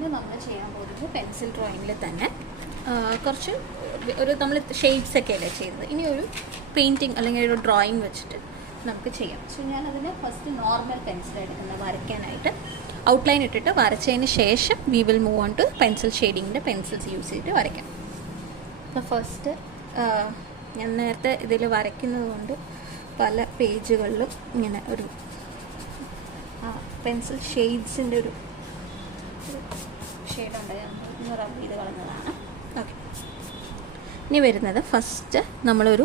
ഇന്ന് നമ്മൾ ചെയ്യാൻ പോകുന്നത് പെൻസിൽ ഡ്രോയിങ്ങിൽ തന്നെ കുറച്ച് ഒരു നമ്മൾ ഷെയ്ഡ്സ് ഒക്കെ അല്ലേ ചെയ്യുന്നത്. ഇനി ഒരു പെയിൻറ്റിങ് അല്ലെങ്കിൽ ഒരു ഡ്രോയിങ് വെച്ചിട്ട് നമുക്ക് ചെയ്യാം. സോ ഞാനതിന് ഫസ്റ്റ് നോർമൽ പെൻസിൽ എടുക്കുന്നത് വരയ്ക്കാനായിട്ട് ഔട്ട്ലൈൻ ഇട്ടിട്ട് വരച്ചതിന് ശേഷം we will move on to pencil ഷെയ്ഡിങ്ങിൻ്റെ പെൻസിൽസ് യൂസ് ചെയ്തിട്ട് വരയ്ക്കാം. അപ്പോൾ ഫസ്റ്റ് ഞാൻ നേരത്തെ ഇതിൽ വരയ്ക്കുന്നത് കൊണ്ട് പല പേജുകളിലും ഇങ്ങനെ ഒരു പെൻസിൽ ഷെയ്ഡ്സിൻ്റെ ഒരു ഷെയ്ഡുണ്ട്, ഒന്ന് റബ് ചെയ്ത് കളഞ്ഞതാണ്. ഓക്കെ, ഇനി വരുന്നത് ഫസ്റ്റ് നമ്മളൊരു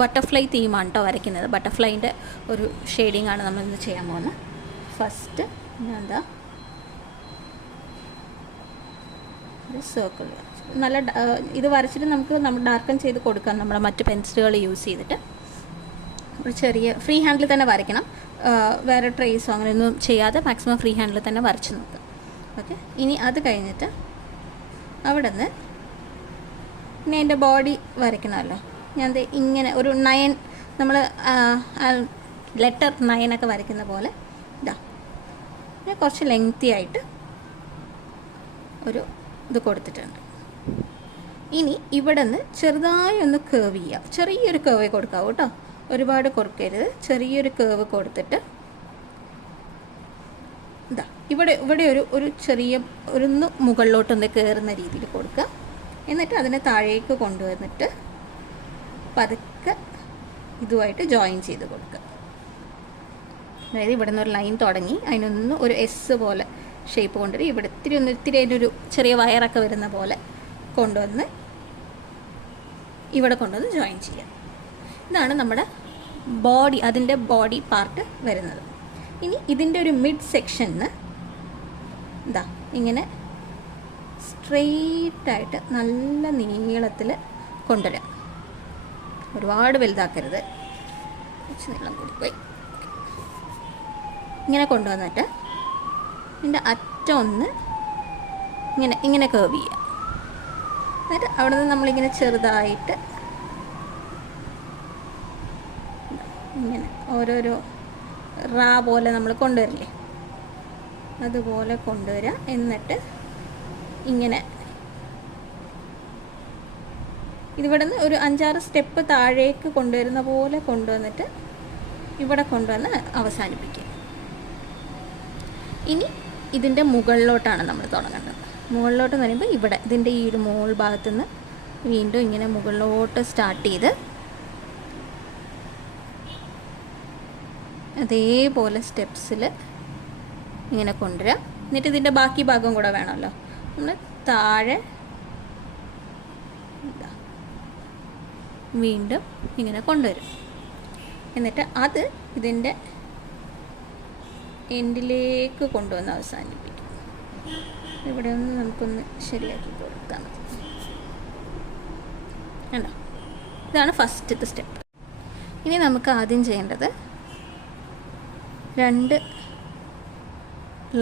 ബട്ടർഫ്ലൈ തീമാണ് കേട്ടോ വരയ്ക്കുന്നത്. ബട്ടർഫ്ലൈൻ്റെ ഒരു ഷെയ്ഡിങ്ങാണ് നമ്മളിന്ന് ചെയ്യാൻ പോകുന്നത്. ഫസ്റ്റ് എന്താ ഒരു സർക്കിൾ നല്ല ഇത് വരച്ചിട്ട് നമ്മൾ ഡാർക്കൻ ചെയ്ത് കൊടുക്കാം നമ്മുടെ മറ്റ് പെൻസിലുകൾ യൂസ് ചെയ്തിട്ട്. ഒരു ചെറിയ ഫ്രീ ഹാൻഡിൽ തന്നെ വരയ്ക്കണം, വേറെ ട്രേസോ അങ്ങനെയൊന്നും ചെയ്യാതെ മാക്സിമം ഫ്രീ ഹാൻഡിൽ തന്നെ വരച്ച് നോക്കുക. ഓക്കെ, ഇനി അത് കഴിഞ്ഞിട്ട് അവിടെ നിന്ന് ഇനി എൻ്റെ ബോഡി വരയ്ക്കണമല്ലോ. ഞാൻ ഇങ്ങനെ ഒരു 9 നമ്മൾ ലെറ്റർ 9 ഒക്കെ വരയ്ക്കുന്ന പോലെ ഇതാ കുറച്ച് ലെങ്തി ആയിട്ട് ഒരു ഇത് കൊടുത്തിട്ടുണ്ട്. ഇനി ഇവിടെ നിന്ന് ചെറുതായി ഒന്ന് കേവ് ചെയ്യാം, ചെറിയൊരു കേവ് കൊടുക്കാവൂ കേട്ടോ, ഒരുപാട് കൊടുക്കരുത്. ചെറിയൊരു കേവ് കൊടുത്തിട്ട് ഇതാ ഇവിടെ ഒരു ചെറിയ ഒന്ന് മുകളിലോട്ടൊന്ന് കയറുന്ന രീതിയിൽ കൊടുക്കുക. എന്നിട്ട് അതിനെ താഴേക്ക് കൊണ്ടുവന്നിട്ട് പതുക്കെ ഇതുമായിട്ട് ജോയിൻ ചെയ്ത് കൊടുക്കുക. അതായത് ഇവിടെ നിന്ന് ഒരു ലൈൻ തുടങ്ങി അതിനൊന്ന് ഒരു എസ് പോലെ ഷേപ്പ് കൊണ്ടുവരും. ഇവിടെ ഇത്തിരി അതിനൊരു ചെറിയ വയറൊക്കെ വരുന്ന പോലെ കൊണ്ടുവന്ന് ഇവിടെ കൊണ്ടുവന്ന് ജോയിൻ ചെയ്യാം. ഇതാണ് നമ്മുടെ ബോഡി, അതിൻ്റെ ബോഡി പാർട്ട് വരുന്നത്. ഇനി ഇതിൻ്റെ ഒരു മിഡ് സെക്ഷന് ഇതാ ഇങ്ങനെ സ്ട്രെയിറ്റായിട്ട് നല്ല നീളത്തിൽ കൊണ്ടുവരാം. ഒരുപാട് വലുതാക്കരുത്, കുറച്ച് നീളം കൂടി പോയി. ഇങ്ങനെ കൊണ്ടുവന്നിട്ട് ഇതിൻ്റെ അറ്റം ഒന്ന് ഇങ്ങനെ കേർവ് ചെയ്യാം. എന്നിട്ട് അവിടെ നിന്ന് നമ്മളിങ്ങനെ ചെറുതായിട്ട് ഇങ്ങനെ ഓരോരോ റാ പോലെ നമ്മൾ കൊണ്ടുവരില്ലേ, അതുപോലെ കൊണ്ടുവരിക. എന്നിട്ട് ഇങ്ങനെ ഇതിവിടെ നിന്ന് ഒരു 5-6 സ്റ്റെപ്പ് താഴേക്ക് കൊണ്ടുവരുന്ന പോലെ കൊണ്ടുവന്നിട്ട് ഇവിടെ കൊണ്ടുവന്ന് അവസാനിപ്പിക്കുക. ഇനി ഇതിൻ്റെ മുകളിലോട്ടാണ് നമ്മൾ തുടങ്ങേണ്ടത്. മുകളിലോട്ട് എന്ന് പറയുമ്പോൾ ഇവിടെ ഇതിൻ്റെ ഈ ഒരു മുകൾ ഭാഗത്തുനിന്ന് വീണ്ടും ഇങ്ങനെ മുകളിലോട്ട് സ്റ്റാർട്ട് ചെയ്ത് അതേപോലെ സ്റ്റെപ്സിൽ ഇങ്ങനെ കൊണ്ടുവരിക. എന്നിട്ട് ഇതിൻ്റെ ബാക്കി ഭാഗം കൂടെ വേണമല്ലോ, നമ്മൾ താഴെ വീണ്ടും ഇങ്ങനെ കൊണ്ടുവരും. എന്നിട്ട് അത് ഇതിൻ്റെ എൻഡിലേക്ക് കൊണ്ടുവന്ന് അവസാനിപ്പിക്കും. ഇവിടെ ഒന്ന് നമുക്കൊന്ന് ശരിയാക്കി കൊടുത്താൽ മതി. കണ്ടോ, ഇതാണ് ഫസ്റ്റത്തെ സ്റ്റെപ്പ്. ഇനി നമുക്ക് ആദ്യം ചെയ്യേണ്ടത് 2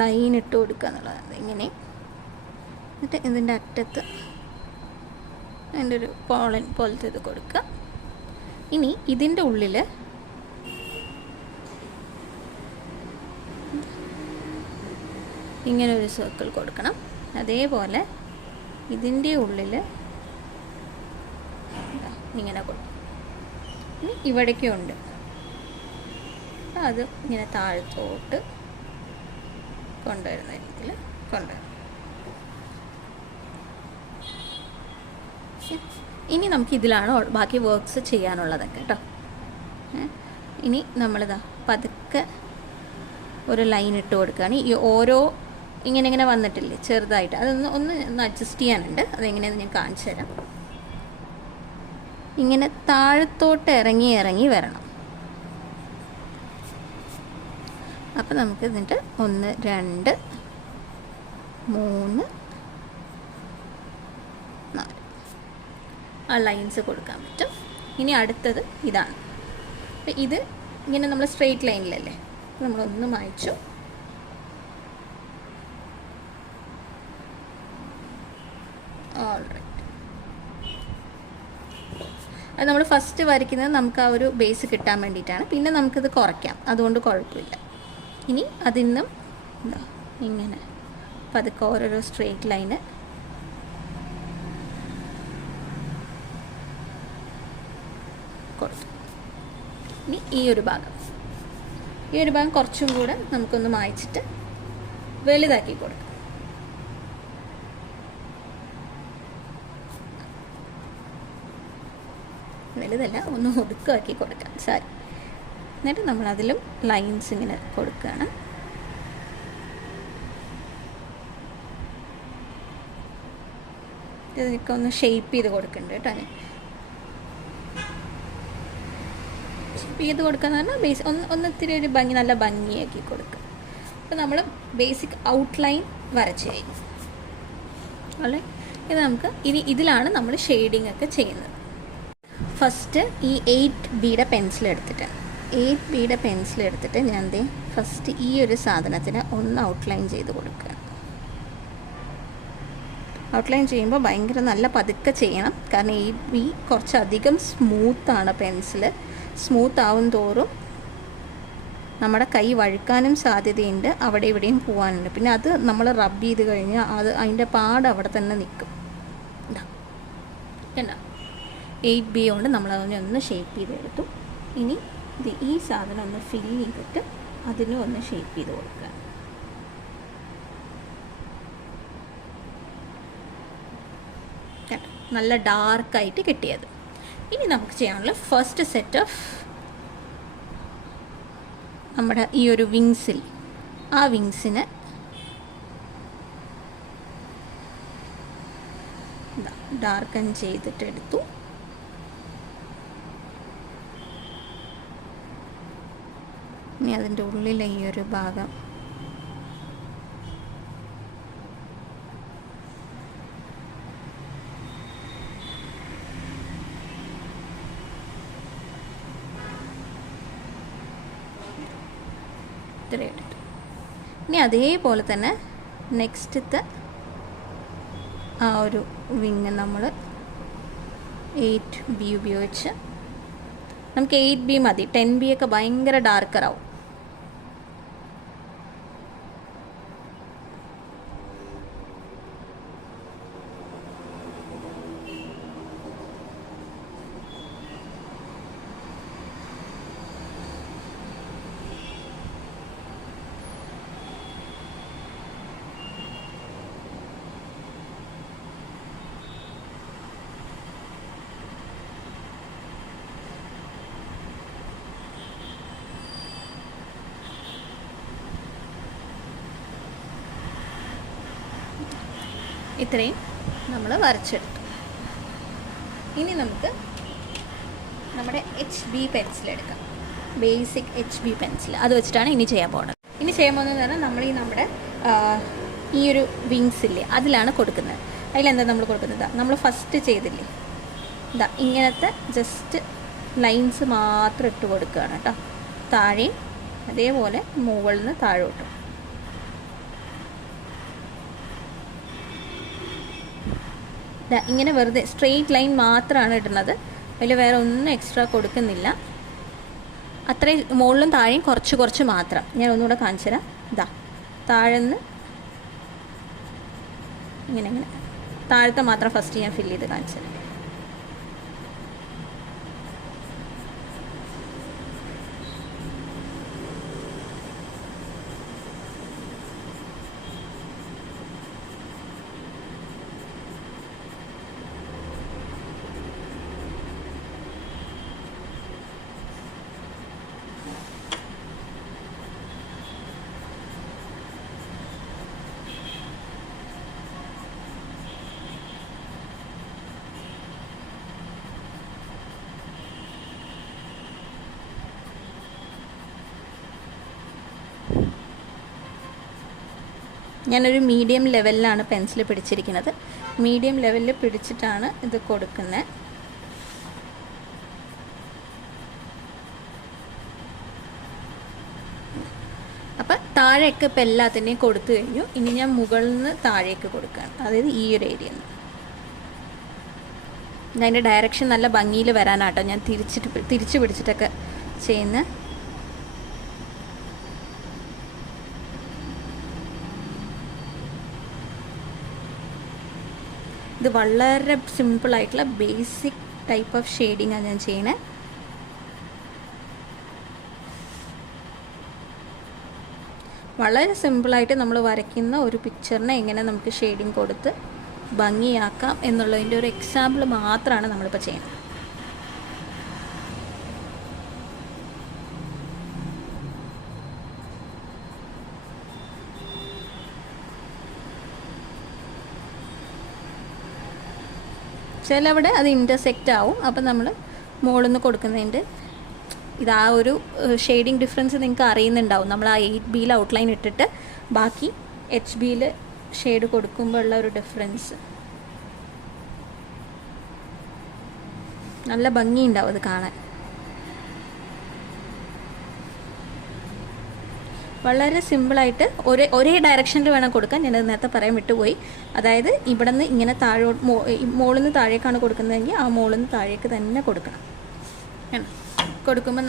ലൈൻ ഇട്ട് കൊടുക്കുക എന്നുള്ളതാണ്. ഇങ്ങനെ എന്നിട്ട് ഇതിൻ്റെ അറ്റത്ത് അതിൻ്റെ ഒരു പോളൻ പോലത്തെ ഇത് കൊടുക്കുക. ഇനി ഇതിൻ്റെ ഉള്ളിൽ ഇങ്ങനെ ഒരു സർക്കിൾ കൊടുക്കണം. അതേപോലെ ഇതിൻ്റെ ഉള്ളിൽ ഇങ്ങനെ കൊടുക്കും. ഇനി ഇവിടേക്കുണ്ട്, അത് ഇങ്ങനെ താഴത്തോട്ട് കൊണ്ടുവരുന്ന രീതിയിൽ കൊണ്ടുവരും. ഇനി നമുക്ക് ഇതിലാണ് ബാക്കി വർക്ക്സ് ചെയ്യാനുള്ളതൊക്കെ കേട്ടോ. ഇനി നമ്മളിതാ പതുക്കെ ഒരു ലൈൻ ഇട്ട് കൊടുക്കുകയാണ്. ഈ ഓരോ ഇങ്ങനെ വന്നിട്ടില്ലേ ചെറുതായിട്ട്, ഒന്ന് അഡ്ജസ്റ്റ് ചെയ്യാനുണ്ട്. അതെങ്ങനെയാണെന്ന് ഞാൻ കാണിച്ചു തരാം. ഇങ്ങനെ താഴത്തോട്ട് ഇറങ്ങി വരണം. അപ്പം നമുക്ക് ഇതിൻ്റെ 1 2 3 4 ആ ലൈൻസ് കൊടുക്കാൻ പറ്റും. ഇനി അടുത്തത് ഇതാണ്. അപ്പം ഇത് ഇങ്ങനെ നമ്മൾ സ്ട്രെയിറ്റ് ലൈനിലല്ലേ, നമ്മളൊന്ന് മായ്ച്ചു. ഓൾറൈറ്റ്, അത് നമ്മൾ ഫസ്റ്റ് വരയ്ക്കുന്നത് നമുക്ക് ആ ഒരു ബേസ് കിട്ടാൻ വേണ്ടിയിട്ടാണ്. പിന്നെ നമുക്കിത് കുറയ്ക്കാം, അതുകൊണ്ട് കുഴപ്പമില്ല. ഇനി അതിന്നും ഇങ്ങനെ പതുക്കെ ഓരോരോ സ്ട്രെയിറ്റ് ലൈന് കൊടുത്തു. ഇനി ഈ ഒരു ഭാഗം കുറച്ചും കൂടെ നമുക്കൊന്ന് മായ്ച്ചിട്ട് വലുതാക്കി കൊടുക്കാം. വലുതല്ല, ഒന്ന് ഒതുക്കമാക്കി കൊടുക്കാം സാരി. എന്നിട്ട് നമ്മളതിലും ലൈൻസ് ഇങ്ങനെ കൊടുക്കുകയാണ്. ഇതിനൊക്കെ ഒന്ന് ഷേപ്പ് ചെയ്ത് കൊടുക്കുന്നുണ്ട് കേട്ടോ. ഞാൻ ഷേപ്പ് ചെയ്ത് കൊടുക്കാന്ന് പറഞ്ഞാൽ ഒന്ന് ഇത്തിരി ഒരു നല്ല ഭംഗിയാക്കി കൊടുക്കുക. അപ്പോൾ നമ്മൾ ബേസിക് ഔട്ട്ലൈൻ വരച്ച് കഴിഞ്ഞു അല്ലേ. ഇത് നമുക്ക് ഇതിലാണ് നമ്മൾ ഷെയ്ഡിങ് ഒക്കെ ചെയ്യുന്നത്. ഫസ്റ്റ് ഈ 8B പെൻസിൽ എടുത്തിട്ട് ഞാൻ ഫസ്റ്റ് ഈ ഒരു സാധനത്തിന് ഒന്ന് ഔട്ട്ലൈൻ ചെയ്ത് കൊടുക്കുക. ഔട്ട്ലൈൻ ചെയ്യുമ്പോൾ ഭയങ്കര നല്ല പതുക്കെ ചെയ്യണം, കാരണം 8B കുറച്ചധികം സ്മൂത്താണ്. പെൻസിൽ സ്മൂത്ത് ആവും തോറും നമ്മുടെ കൈ വഴുക്കാനും സാധ്യതയുണ്ട്, അവിടെ ഇവിടെയും പോകാനുണ്ട്. പിന്നെ അത് നമ്മൾ റബ്ബ് ചെയ്ത് കഴിഞ്ഞാൽ അതിൻ്റെ പാട് അവിടെ തന്നെ നിൽക്കും. കണ്ടോ, 8B കൊണ്ട് നമ്മളതിനെ ഒന്ന് ഷേപ്പ് ചെയ്തെടുത്തു. ഇനി ഈ സാധനം ഒന്ന് ഫില്ല് ചെയ്തിട്ട് അതിനും ഒന്ന് ഷേപ്പ് ചെയ്ത് കൊടുക്കുക. നല്ല ഡാർക്കായിട്ട് കിട്ടിയത്. ഇനി നമുക്ക് ചെയ്യാനുള്ള ഫസ്റ്റ് സെറ്റ് ഓഫ് നമ്മുടെ ഈ ഒരു വിങ്സിൽ, ആ വിങ്സിന് ഡാർക്കൻ ചെയ്തിട്ടെടുത്തു. ഇനി അതിൻ്റെ ഉള്ളിലെ ഈ ഒരു ഭാഗം ഇത്രയും എടുത്തു. ഇനി അതേപോലെ തന്നെ നെക്സ്റ്റത്തെ ആ ഒരു വിങ് നമ്മൾ 8B ഉപയോഗിച്ച്, നമുക്ക് 8B മതി, 10B ഒക്കെ ഭയങ്കര ഡാർക്കറാവും. ഇത്രയും നമ്മൾ വരച്ചെടുത്തു. ഇനി നമുക്ക് നമ്മുടെ HB പെൻസിൽ എടുക്കാം. ബേസിക് HB പെൻസിൽ അത് വെച്ചിട്ടാണ് ഇനി ചെയ്യാൻ പോകുന്നത്. ഇനി ചെയ്യാൻ പോകുന്നത് പറഞ്ഞാൽ നമ്മൾ നമ്മുടെ ഈ ഒരു വിങ്സ് ഇല്ലേ, അതിലാണ് കൊടുക്കുന്നത്. അതിലെന്താ നമ്മൾ കൊടുക്കുന്നത്? നമ്മൾ ഫസ്റ്റ് ചെയ്തില്ലേ, ഇങ്ങനത്തെ ജസ്റ്റ് ലൈൻസ് മാത്രം ഇട്ട് കൊടുക്കുകയാണ് കേട്ടോ. താഴെയും അതേപോലെ മുകളിൽ നിന്ന് താഴോട്ടും. ഇങ്ങനെ വെറുതെ സ്ട്രെയിറ്റ് ലൈൻ മാത്രമാണ് ഇടുന്നത്, അതിൽ വേറെ ഒന്നും എക്സ്ട്രാ കൊടുക്കുന്നില്ല. അത്രയും മുകളിലും താഴെയും കുറച്ച് കുറച്ച് മാത്രം. ഞാൻ ഒന്നുകൂടെ കാണിച്ചു തരാം. താഴെന്ന് ഇങ്ങനെ താഴത്തെ മാത്രം ഫസ്റ്റ് ഞാൻ ഫില്ല് ചെയ്ത് കാണിച്ചു തരാം. ഞാനൊരു മീഡിയം ലെവലിലാണ് പെൻസിൽ പിടിച്ചിരിക്കുന്നത്. മീഡിയം ലെവലിൽ പിടിച്ചിട്ടാണ് ഇത് കൊടുക്കുന്നത്. അപ്പം താഴേക്ക് ഇപ്പം എല്ലാത്തിനെയും കൊടുത്തു കഴിഞ്ഞു. ഇനി ഞാൻ മുകളിൽ നിന്ന് താഴേക്ക് കൊടുക്കുകയാണ്, അതായത് ഈ ഒരു ഏരിയ. അതിൻ്റെ ഡയറക്ഷൻ നല്ല ഭംഗിയിൽ വരാനാട്ടോ ഞാൻ തിരിച്ച് പിടിച്ചിട്ടൊക്കെ ചെയ്യുന്നത്. ഇത് വളരെ സിമ്പിളായിട്ടുള്ള ബേസിക് ടൈപ്പ് ഓഫ് ഷെയ്ഡിങ്ങാണ് ഞാൻ ചെയ്യണേ. വളരെ സിമ്പിളായിട്ട് നമ്മൾ വരയ്ക്കുന്ന ഒരു പിക്ചറിനെ എങ്ങനെ നമുക്ക് ഷെയ്ഡിങ് കൊടുത്ത് ഭംഗിയാക്കാം എന്നുള്ളതിൻ്റെ ഒരു എക്സാമ്പിൾ മാത്രമാണ് നമ്മളിപ്പോൾ ചെയ്യുന്നത്. ചിലവിടെ അത് ഇൻ്റർസെക്റ്റ് ആവും. അപ്പം നമ്മൾ മുകളിൽ നിന്ന് കൊടുക്കുന്നതിൻ്റെ ഇത് ആ ഒരു ഷെയ്ഡിങ് ഡിഫറൻസ് നിങ്ങൾക്ക് അറിയുന്നുണ്ടാവും. നമ്മൾ ആ 8Bയിൽ ഔട്ട്ലൈൻ ഇട്ടിട്ട് ബാക്കി HBയിൽ ഷെയ്ഡ് കൊടുക്കുമ്പോൾ ഉള്ള ഒരു ഡിഫറൻസ് നല്ല ഭംഗിയുണ്ടാവും അത് കാണാൻ. വളരെ സിമ്പിളായിട്ട് ഒരേ ഡയറക്ഷനിൽ വേണം കൊടുക്കാൻ. ഞാനത് നേരത്തെ പറയാൻ വിട്ടുപോയി. അതായത് ഇവിടെ നിന്ന് ഇങ്ങനെ മുകളിൽ നിന്ന് താഴേക്കാണ് കൊടുക്കുന്നതെങ്കിൽ ആ മുകളിൽ നിന്ന് താഴേക്ക് തന്നെ കൊടുക്കണം. കൊടുക്കുമ്പോൾ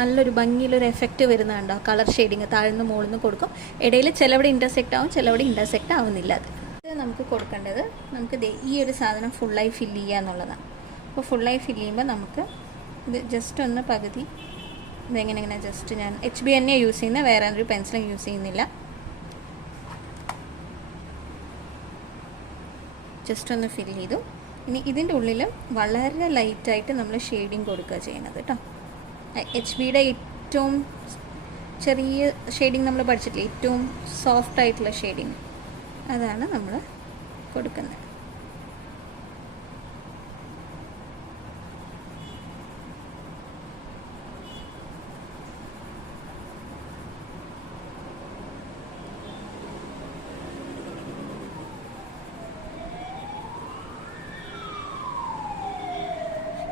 നല്ലൊരു ഭംഗിയിലൊരു എഫക്റ്റ് വരുന്നുണ്ടോ. കളർ ഷെയ്ഡിങ് താഴ്ന്ന് മുകളിൽ നിന്ന് കൊടുക്കും. ഇടയിൽ ചിലവിടെ ഇൻ്റർസെക്റ്റ് ആവും, ചിലവിടെ ഇൻ്റർസെക്റ്റ് ആവുന്നില്ല. അത് നമുക്ക് കൊടുക്കേണ്ടത് നമുക്ക് ഈ ഒരു സാധനം ഫുള്ളായി ഫില്ല് ചെയ്യുക എന്നുള്ളതാണ്. അപ്പോൾ ഫുള്ളായി ഫില്ല് ചെയ്യുമ്പോൾ നമുക്ക് ഇത് ജസ്റ്റ് ഒന്ന് പകുതി ഇതെങ്ങനെ ജസ്റ്റ് ഞാൻ HB തന്നെയാണ് യൂസ് ചെയ്യുന്നത്, വേറെ ഒരു പെൻസിലും യൂസ് ചെയ്യുന്നില്ല. ജസ്റ്റ് ഒന്ന് ഫില്ല് ചെയ്തു. ഇനി ഇതിൻ്റെ ഉള്ളിൽ വളരെ ലൈറ്റായിട്ട് നമ്മൾ ഷെയ്ഡിങ് കൊടുക്കുക ചെയ്യുന്നത് കേട്ടോ. HBയുടെ ഏറ്റവും ചെറിയ ഷെയ്ഡിങ് നമ്മൾ പഠിച്ചിട്ടില്ലേ, ഏറ്റവും സോഫ്റ്റ് ആയിട്ടുള്ള ഷെയ്ഡിങ്, അതാണ് നമ്മൾ കൊടുക്കുന്നത്.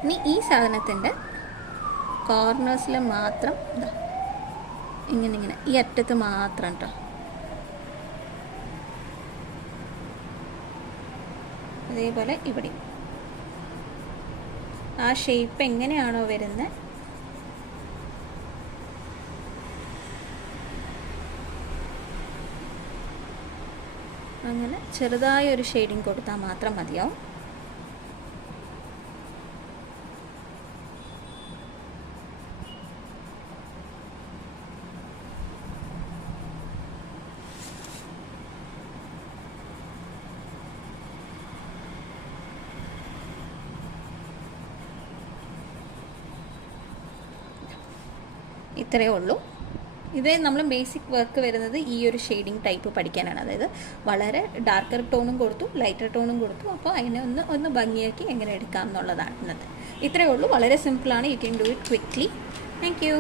ഇനി ഈ സാധനത്തിൻ്റെ കോർണേഴ്സിൽ മാത്രം ഇങ്ങനെ ഈ അറ്റത്ത് മാത്രം കേട്ടോ. അതേപോലെ ഇവിടെ ആ ഷേപ്പ് എങ്ങനെയാണോ വരുന്നത് അങ്ങനെ ചെറുതായ ഒരു ഷെയ്ഡിങ് കൊടുത്താൽ മാത്രം മതിയാവും. ഇത്രയേ ഉള്ളൂ. ഇത് നമ്മൾ ബേസിക് വർക്ക് വരുന്നത് ഈ ഒരു ഷെയ്ഡിങ് ടൈപ്പ് പഠിക്കാനാണ്. അതായത് വളരെ ഡാർക്കർ ടോണും കൊടുത്തു, ലൈറ്റർ ടോണും കൊടുത്തു. അപ്പോൾ അതിനെ ഒന്ന് ഭംഗിയാക്കി എങ്ങനെ എടുക്കാം എന്നുള്ളതാണ് ഇന്നത്തെ. ഇത്രയേ ഉള്ളൂ. വളരെ സിമ്പിളാണ്. You can do it quickly. Thank you.